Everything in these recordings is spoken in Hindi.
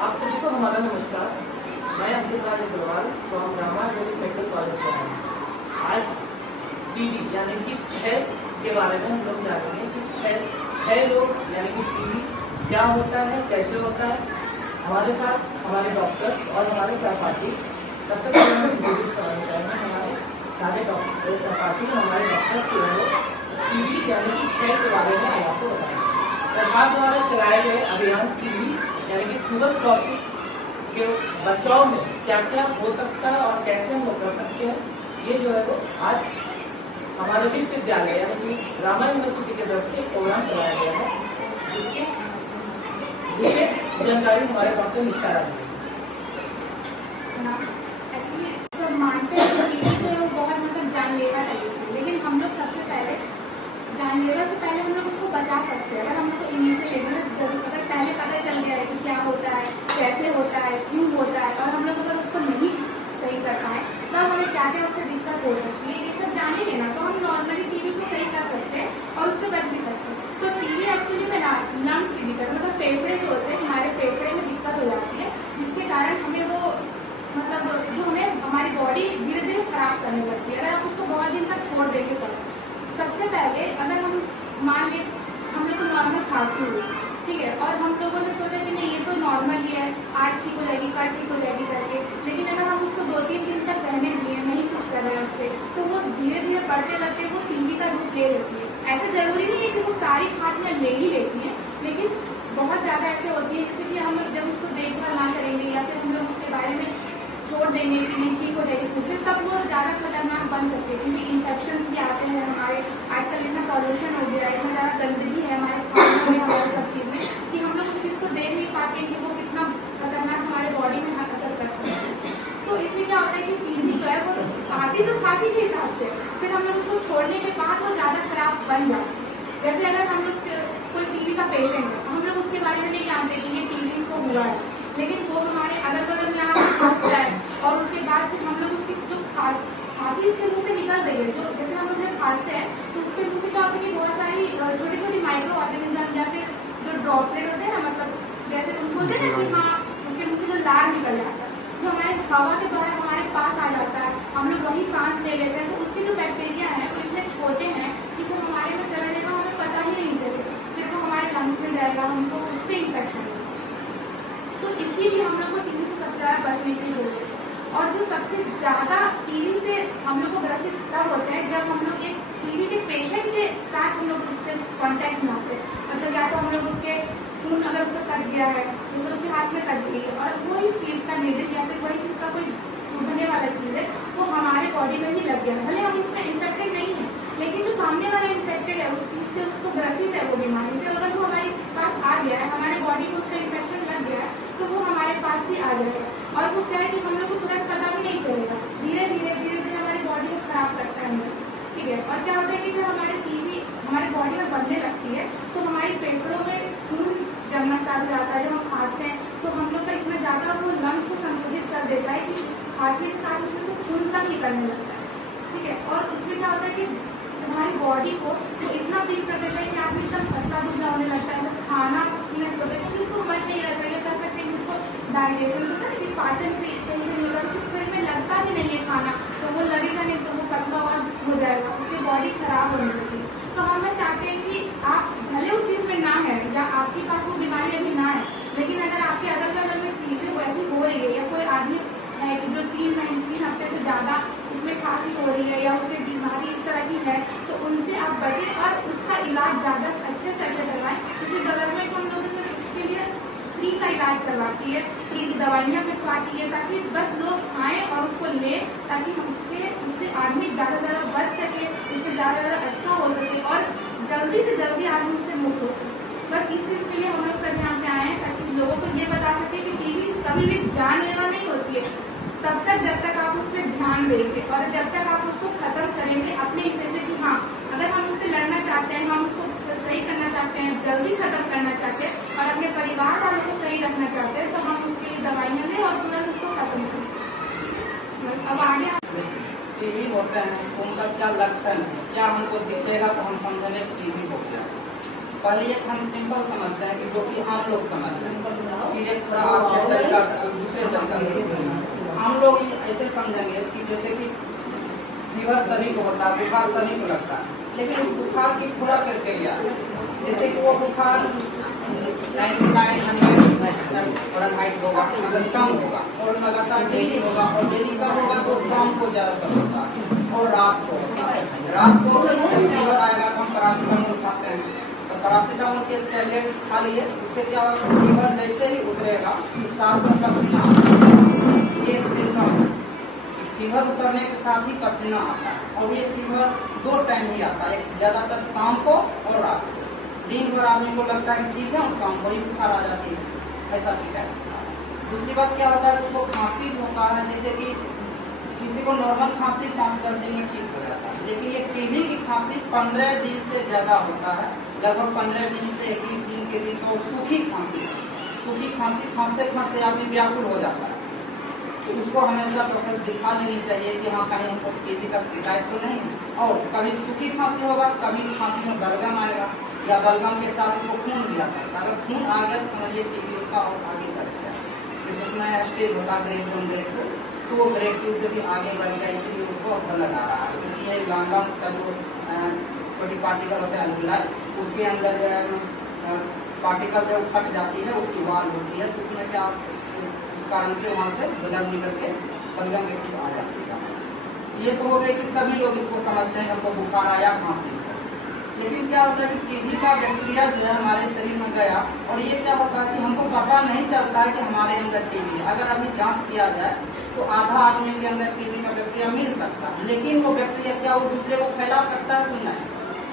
आप सभी को हमारा नमस्कार। मैं Ankit Raj Agarwal from Rama medical college से हूँ। आज टीबी यानी कि क्षय के बारे में हम लोग जानेंगे कि क्षय रोग यानी कि टीबी क्या होता है, कैसे होता है। हमारे साथ हमारे डॉक्टर्स और हमारे सहपाठी। सबसे पहले हम इंट्रोड्यूस कराना चाहेंगे हमारे सारे डॉक्टर सहपाठी हमारे डॉक्टर्स जो है टीबी यानी कि क्षय के बारे में आपको बताएंगे। सरकार द्वारा चलाए गए अभियान टीबी यानी कि ट्यूबरक्लोसिस के बचाव में क्या क्या हो सकता है और कैसे हम लोग कर सकते हैं, ये जो है वो आज हमारे विश्वविद्यालय यानी कि रामा यूनिवर्सिटी की तरफ से प्रोग्राम चलाया गया है, जिसकी विशेष जानकारी हमारे डॉक्टर निष्ठा राज देंगे। सब मानते हैं टीबी जो है वो बहुत जानलेवा है, लेकिन हम लोग सबसे पहले जानलेवा से पहले हम लोग उसको बचा सकते हैं। अगर हम लोग को इनिशियल लेवल में अगर पहले पता चल गया है कि क्या होता है, कैसे होता है, क्यों होता है, और हम लोग अगर उसको नहीं सही कर पाए तब हमें क्या क्या उससे दिक्कत हो सकती है, ये सब जानेंगे ना तो हम नॉर्मली टीबी को सही कर सकते हैं और उससे बच भी सकते हैं। तो टीबी एक्चुअली में लंग्स की दिक्कत मतलब फेफड़े जो होते हैं, हमारे फेफड़े में दिक्कत हो जाती है, जिसके कारण हमें वो मतलब जो हमें हमारी बॉडी धीरे धीरे खराब करने लगती है अगर आप उसको बहुत दिन तक छोड़ देंगे तो। सबसे पहले अगर हम मान लें हम लोग को नॉर्मल खांसी हुई, ठीक है, और हम लोगों ने सोचा कि नहीं ये तो नॉर्मल ही है, आज ठीक हो जाएगी, कल ठीक हो जाएगी करके, लेकिन अगर हम उसको 2-3 दिन तक रहने दिए, नहीं कुछ कर रहे हैं उस पर, तो वो धीरे धीरे बढ़ते बढ़ते वो टीबी का रूप ले लेती है। ऐसा जरूरी नहीं है कि वो सारी खांसियाँ ले ही लेती हैं, लेकिन बहुत ज़्यादा ऐसे होती है जैसे कि हम लोग जब उसको देखभाल ना करेंगे या फिर हम लोग उसके बारे में छोड़ देंगे कि नहीं ठीक हो जाएगी फिर से, तब वो ज़्यादा खतरनाक बन सकते हैं, क्योंकि इन्फेक्शंस भी आते हैं हमारे। आजकल इतना पॉल्यूशन हो गया है, इतना ज़्यादा गंदगी है हमारे खाने में, हमारे सब चीज़ में, कि हम लोग उस चीज़ को देख नहीं पाते कि वो कितना खतरनाक हमारे बॉडी में असर कर सकता है। तो इसलिए क्या होता है कि टीबी जो है वो आती तो खांसी के हिसाब से, फिर हम लोग उसको छोड़ने के बाद वो ज़्यादा खराब बन जाती है। जैसे अगर हम लोग कोई टीबी का पेशेंट है, हम लोग उसके बारे में नहीं जानते कि ये टीबी को हुआ है, लेकिन वो हमारे अगल बगल में आकर खांसता है और उसके बाद फिर हम लोग उसकी जो खांसी उसके मुंह से निकल रही है, जो जैसे हम लोग जब खांसते हैं तो उसके मुंह से क्या होता है कि बहुत सारी छोटी छोटी माइक्रो ऑर्गेनिज्म या फिर जो ड्रॉपलेट होते हैं ना, मतलब जैसे उनको होते हैं ना कि हाँ उसके मुंह से जो लार निकल जाता है, जो हमारे हवा के द्वारा हमारे पास आ जाता है, हम लोग वही सांस ले लेते हैं, तो उसके जो बैक्टीरिया है वो इतने छोटे हैं कि वो हमारे में चला जाएगा, हमें पता ही नहीं चलेगा, फिर वो हमारे लंग्स में जाएगा, हमको उससे इन्फेक्शन होगा। तो इसीलिए हम लोग को टीबी से सबसे ज़्यादा बचने की जरूरत है। और जो सबसे ज़्यादा टीबी से हम लोग को ग्रसित तब होते हैं जब हम लोग एक टीबी के पेशेंट के साथ हम लोग उससे कांटेक्ट में आते हैं, मतलब या तो हम लोग उसके खून अगर उससे कट गया है, जैसे उसके हाथ में कट गई है और वही चीज़ का नीडल या फिर वही चीज़ का कोई चुभने वाला चीज़ है वो हमारे बॉडी में ही लग गया है, भले हम उसमें इन्फेक्टेड नहीं है, लेकिन जो सामने वाला इन्फेक्टेड है उस चीज़ से उसको ग्रसित है वो बीमारी से, अगर वो हमारे पास आ गया है, हमारे बॉडी में उसका इन्फेक्शन लग गया है, तो वो हमारे पास भी आ जाएगा। और वो क्या है कि हम लोग को तुरंत पता भी नहीं चलेगा, धीरे धीरे हमारी बॉडी को खराब करता है अंदर से, ठीक है। और क्या होता है कि जब हमारी टीबी हमारी बॉडी में बढ़ने लगती है तो हमारी फेफड़ों में खून जमना स्टार्ट हो जाता है, जब हम खांसते हैं तो हम लोग का इतना ज़्यादा वो लंग्स को संकुचित कर देता है कि खांसने के साथ उसमें से खून तक ही करने लगता है, ठीक है। और उसमें क्या होता है कि हमारी बॉडी को वो इतना वीक कर देता है कि आदमी एकदम पतला दुबला होने लगता है, तो खाना पीना छोड़ते हैं, क्योंकि उसको मन नहीं रहता, ये कर सकते हैं उसको डाइजेशन होता है कि पाचन से सही से नहीं होता, फिर में लगता भी नहीं है खाना, तो वो लगेगा नहीं, तो वो पतला और हो जाएगा, उसकी बॉडी खराब होने लगती है। तो हम बस चाहते हैं कि आप भले उस चीज़ में ना है या आपके पास वो बीमारी अभी ना है, लेकिन अगर आपके अगल बगल में चीज़ें वैसी हो रही है या कोई आदमी है कि जो 3 हफ्ते से ज़्यादा उसमें खांसी हो रही है या उसकी बीमारी इस तरह की है, तो उनसे आप बचें और उसका इलाज ज़्यादा अच्छे से अच्छे करवाएं। क्योंकि गवर्नमेंट हम लोगों ने इसके लिए फ्री का इलाज करवाती है, फ्री की दवाइयाँ बिकवाती है, ताकि बस लोग आएँ और उसको लें, ताकि उससे आदमी ज़्यादा से ज़्यादा बच सके, उससे ज़्यादा ज़्यादा अच्छा हो सके और जल्दी से जल्दी आदमी उससे मुक्त हो सके। बस इस चीज़ के लिए हम लोग सब यहाँ पे आए हैं, ताकि लोगों को ये बता सके कि टीबी कभी भी जानलेवा नहीं होती है, तब तक जब तक आप उस पर ध्यान देंगे और जब तक आप उसको खत्म करेंगे अपने हिस्से से कि हाँ अगर हम उससे लड़ना चाहते हैं, हम उसको सही करना चाहते हैं, जल्दी खत्म करना चाहते हैं और अपने परिवार वालों को सही रखना चाहते हैं, तो हम उसके लिए दवाइयाँ दें और तुरंत उसको खत्म करें। अब आगे टीबी होते हैं तो उनका क्या लक्षण है, क्या हमको दिखेगा तो हम समझेंगे कि टीबी हो गया। पहले एक हम सिंपल समझते हैं कि जो कि आम लोग समझते हैं कि एक थोड़ा आपसे हम लोग ऐसे समझेंगे कि जैसे कि फीवर सभी को होता है, बुखार सभी को लगता है, लेकिन उस बुखार की पूरा प्रक्रिया जैसे कि वो बुखार 99 100 होगा, अगर कम होगा और लगातार डेली होगा, और डेली का होगा तो शाम को ज़्यादातर होता है और रात को होता है। रात को जब फीवर आएगा तो हम पैरासीटामोल खाते हैं, तो पैरासीटामोल के टैबलेट खा लिए, उससे क्या होगा, फीवर जैसे ही उतरेगा उसका आपको पसीना आता है। ये एक सिम्टम है। फीवर उतरने के साथ ही पसीना आता है, और ये फीवर 2 टाइम ही आता है, ज़्यादातर शाम को और रात को। दिन भर आदमी को लगता है ठीक है, और शाम को ही बुखार आ जाती है, ऐसा शिकायत होता है। दूसरी बात क्या होता है, उसको खांसी होता है, जैसे कि किसी को नॉर्मल खांसी 5-10 दिन में ठीक हो जाता है, लेकिन ये टीबी की खांसी 15 दिन से ज़्यादा होता है, लगभग 15 दिन से 21 दिन के बीच। और सूखी खांसी खांसते खांसते आदमी व्याकुल हो जाता है, तो उसको हमेशा डॉक्टर दिखा लेनी चाहिए कि हाँ कहीं हमको टीबी का शिकायत तो नहीं है। और कभी सूखी खांसी होगा, कभी खांसी में बलगम आएगा, या बलगम के साथ उसको खून भी आ सकता है। अगर खून आ गया तो समझिए टीबी उसका और आगे बढ़ गया। जिसमें स्टेज होता है ग्रेड 1 ग्रेड 2, तो वो ग्रेड 2 से भी आगे बढ़ गया, इसलिए उसको ब्लड आ रहा है। क्योंकि ये लंग्स का जो छोटी पार्टिकल होता है अलवेलाई, उसके अंदर जो है पार्टिकल जब फट जाती है, उसकी वाल होती है, तो उसमें क्या उस कारण से वहाँ पे ब्लड निकल के बलगम के थ्रू आ जाती है। ये तो हो गए कि सभी लोग इसको समझते हैं हमको बुखार आया, खांसी। लेकिन क्या होता है कि टीबी का बैक्टीरिया जो है हमारे शरीर में गया, और ये क्या होता है कि हमको पता नहीं चलता है कि हमारे अंदर टीबी है। अगर अभी जांच किया जाए तो आधा आदमी के अंदर टीबी का बैक्टीरिया मिल सकता है, लेकिन वो बैक्टीरिया क्या वो दूसरे को फैला सकता है तो नहीं,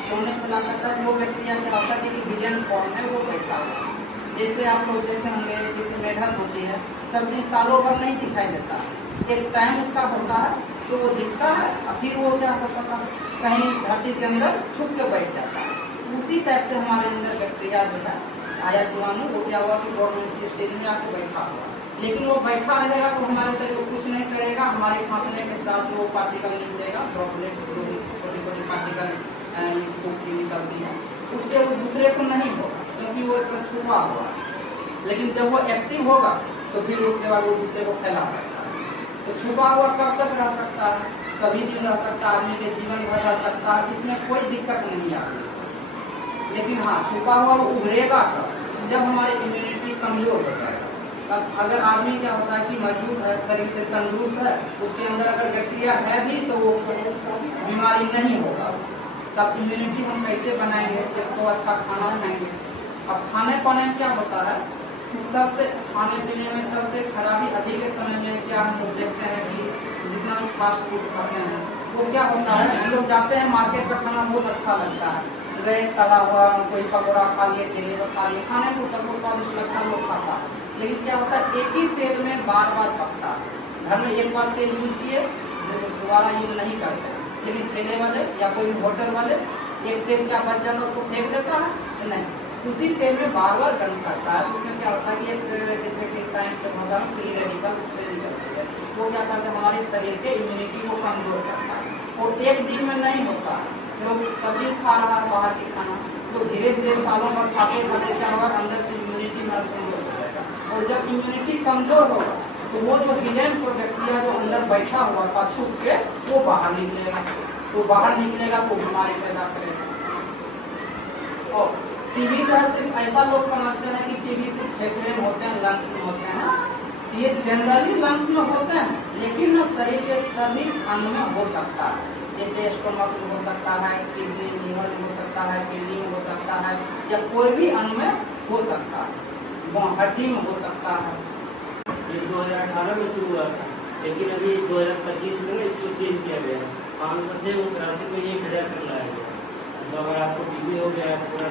क्यों नहीं फैला सकता है। वो बैक्टीरिया क्या होता है कि विलियन फॉर्म में वो बैठा हुआ है। जैसे आप लोग देखे होंगे, जैसे मेढक होती है, सर्दी सालों भर नहीं दिखाई देता, एक टाइम उसका होता है तो वो दिखता है, और फिर वो क्या होता था कहीं धरती के अंदर छुप के बैठ जाता है। उसी टाइप से हमारे अंदर बैक्टीरिया जो है आया जीवाणु, वो क्या हुआ कि डोरमेंसी स्टेज में आके बैठा हुआ, लेकिन वो बैठा रहेगा तो हमारे शरीर को कुछ नहीं करेगा। हमारे खांसने के साथ वो पार्टिकल निकलेगा, ड्रॉपलेट्स, छोटी छोटी पार्टिकल फूकती निकलती है, उससे वो दूसरे को नहीं होगा, क्योंकि वो इतना छुपा हुआ है। लेकिन जब वो एक्टिव होगा तो फिर उसके बाद वो दूसरे को फैला सकता है। तो छुपा हुआ कब तक रह सकता है, सभी दिन रह सकता है, आदमी के जीवन भर रह सकता है, इसमें कोई दिक्कत नहीं आती। लेकिन हाँ, छुपा हुआ वो उभरेगा कब, जब हमारी इम्यूनिटी कमजोर हो जाएगा। अब अगर आदमी क्या होता है कि मजबूत है, शरीर से तंदुरुस्त है, उसके अंदर अगर बैक्टीरिया है भी तो वो बीमारी नहीं होगा, तब इम्यूनिटी हम कैसे बनाएंगे, एक तो अच्छा खाना खाएंगे। अब खाने पाने में क्या होता है कि सबसे खाने पीने में सबसे खराबी अभी के समय में क्या हम लोग देखते हैं कि जितना भी फास्ट फूड खाते हैं वो क्या होता है, हम लोग जाते हैं मार्केट का खाना बहुत अच्छा लगता है, गए तला हुआ कोई पकौड़ा खा लिए, ठेले पर खा लिए, खाने को सबको स्वादिष्ट लगता है, लोग खाता है। लेकिन क्या होता है एक ही तेल में बार बार पकता है। घर में एक बार तेल यूज किए दोबारा यूज नहीं करते, लेकिन ठेले वाले या कोई होटल वाले एक तेल क्या बच जाता है उसको फेंक देता है, नहीं, उसी तेल में बार बार गर्म करता है। उसमें क्या होता है कि एक जैसे कि साइंस के भाषा में फ्री रेडिकल्स उससे निकलती है, वो क्या करता है हमारे शरीर के इम्यूनिटी को कमजोर करता है। और एक दिन में नहीं होता, लोग सब्जी खा रहा है बाहर की खाना, तो धीरे धीरे सालों भर खाते खाते क्या होगा अंदर से इम्यूनिटी हमारा कमजोर हो जाएगा। और जब इम्यूनिटी कमजोर होगा तो वो जो विलेन बैक्टीरिया जो अंदर बैठा हुआ था छुप के, वो बाहर निकलेगा, तो बाहर निकलेगा तो बीमारी पैदा करेगा। और टीबी का सिर्फ ऐसा लोग समझते हैं कि टीबी सिर्फ फेफड़े में होते हैं, लंग्स में होते हैं। ये जनरली लंग्स में होते हैं, लेकिन न शरीर के सभी अंग में हो सकता है, जैसे स्टोमक में हो सकता है, किडनी लीवर में हो सकता है, किडनी में हो सकता है, या कोई भी अंग में हो सकता है, हड्डी में हो सकता है। ये 2018 में शुरू हुआ था, लेकिन अभी 2025 में इसको चेंज किया गया, 500 से उस राशि को 1000 कर लाया गया। तो अगर आपको टीबी हो गया, पूरा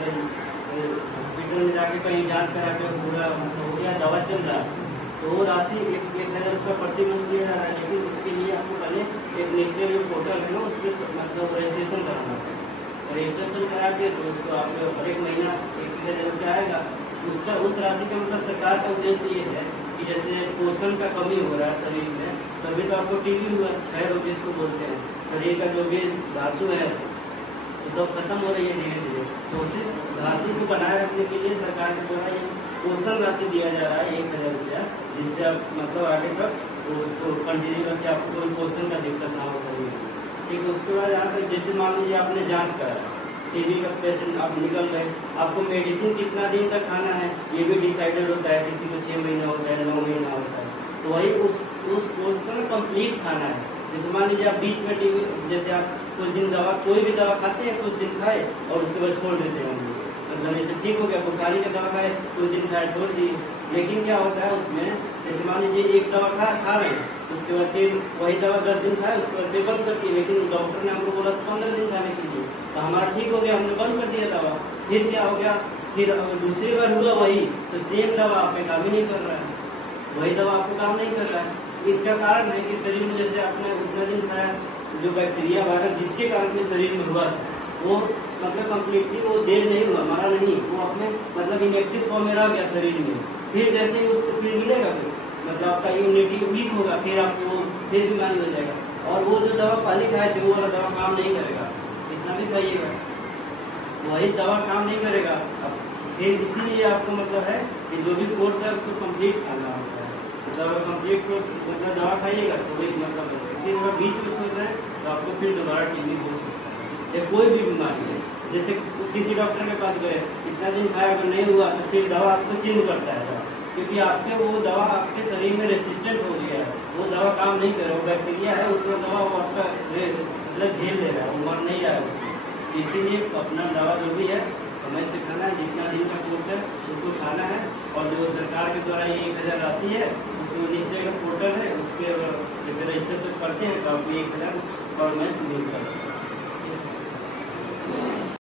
हॉस्पिटल में जाके कहीं जांच करा के पूरा हो गया, दवा चल रहा है, तो वो राशि 1000 रुपये प्रति मंथ दिया जा रहा है। लेकिन उसके लिए आपको पहले एक नेचुरल जो पोर्टल है ना उस पर मतलब रजिस्ट्रेशन कराना है। रजिस्ट्रेशन करा के तो आप हर एक महीना 1000 रुपये आएगा। उसका उस राशि का मतलब सरकार का उद्देश्य ये है कि जैसे पोषण का कमी हो रहा है शरीर में, तभी तो आपको टीबी हुआ, क्षय रोग जिसको बोलते हैं, शरीर का जो भी धातु है तो सब खत्म हो रही है धीरे धीरे। तो उसी धातु को बनाए रखने के लिए सरकार के द्वारा ये पोषण राशि दिया जा रहा है 1000 रुपया, जिससे आप मतलब आगे तक उसको कंटिन्यू करके आपको कोई पोषण का दिक्कत ना हो शरीर में। ठीक है, उसके बाद यहाँ पर जैसे मान लीजिए आपने जाँच करा, टीबी का पेशेंट आप निकल गए, आपको मेडिसिन कितना दिन तक खाना है ये भी डिसाइडेड होता है, किसी को 6 महीना होता है, 9 महीना होता है, तो वही उस कोर्स को कंप्लीट खाना है। जैसे मान लीजिए आप बीच में टीबी, जैसे आप कुछ दिन दवा, कोई भी दवा खाते हैं, कुछ दिन खाए और उसके बाद छोड़ देते हैं, मतलब जैसे ठीक हो गया, बुखारी का दवा खाए, कुछ दिन खाए, छोड़ दिए। लेकिन क्या होता है उसमें, जैसे मान लीजिए एक दवा खा रहे हैं, उसके बाद फिर वही दवा 10 दिन खाए, उसके बाद फिर बंद कर दिए, लेकिन डॉक्टर ने हमको बोला 15 दिन खाने के लिए, तो हमारा ठीक हो गया, हमने बंद कर दिया दवा। फिर क्या हो गया, फिर दूसरी बार हुआ वही, तो सेम दवा आप पे काम ही नहीं कर रहा है, वही दवा आपको काम नहीं कर रहा है। इसका कारण है कि शरीर में जैसे आपने उतना दिन खाया, जो बैक्टीरिया वायरस जिसके कारण में शरीर में हुआ था, वो मतलब कम्प्लीटली वो देर नहीं हुआ, मरा नहीं, वो अपने मतलब इनएक्टिव फॉर्म में रह गया शरीर में। फिर जैसे ही उसको फिर मिलेगा, मतलब आपका इम्यूनिटी वीक होगा, फिर आपको फिर बीमारी हो जाएगा, और वो जो दवा पहले खाए थे वो वाला दवा काम नहीं करेगा, इतना भी खाइएगा, वही दवा काम नहीं करेगा। अब फिर इसीलिए आपको मतलब है कि जो भी कोर्स है उसको कंप्लीट करना होता है। जब कंप्लीट कोर्स मतलब दवा खाइएगा तो वही मतलब है, फिर अगर बीच में सोच रहे हैं तो आपको फिर दोबारा टीबी हो सकता है, या कोई भी बीमारी है। जैसे किसी डॉक्टर के पास गए, इतना दिन खाया, अगर नहीं हुआ तो फिर दवा आपको चेंज करता है, क्योंकि आपके वो दवा आपके शरीर में रेसिस्टेंट हो गया है, वो दवा काम नहीं कर रहा, वो बैक्टीरिया है, उसको दवा वो आपका मतलब झेल ले रहा है, वो मर नहीं रहा है उससे। इसीलिए अपना दवा जो भी है समय से खाना है, जितना दिन का कोर्स है उसको खाना है, और जो सरकार के द्वारा ये 1000 राशि है, उसको नीचे का पोर्टल है, उसके जैसे रजिस्ट्रेशन करते हैं तो आप 1000 गवर्नमेंट मिल करते हैं।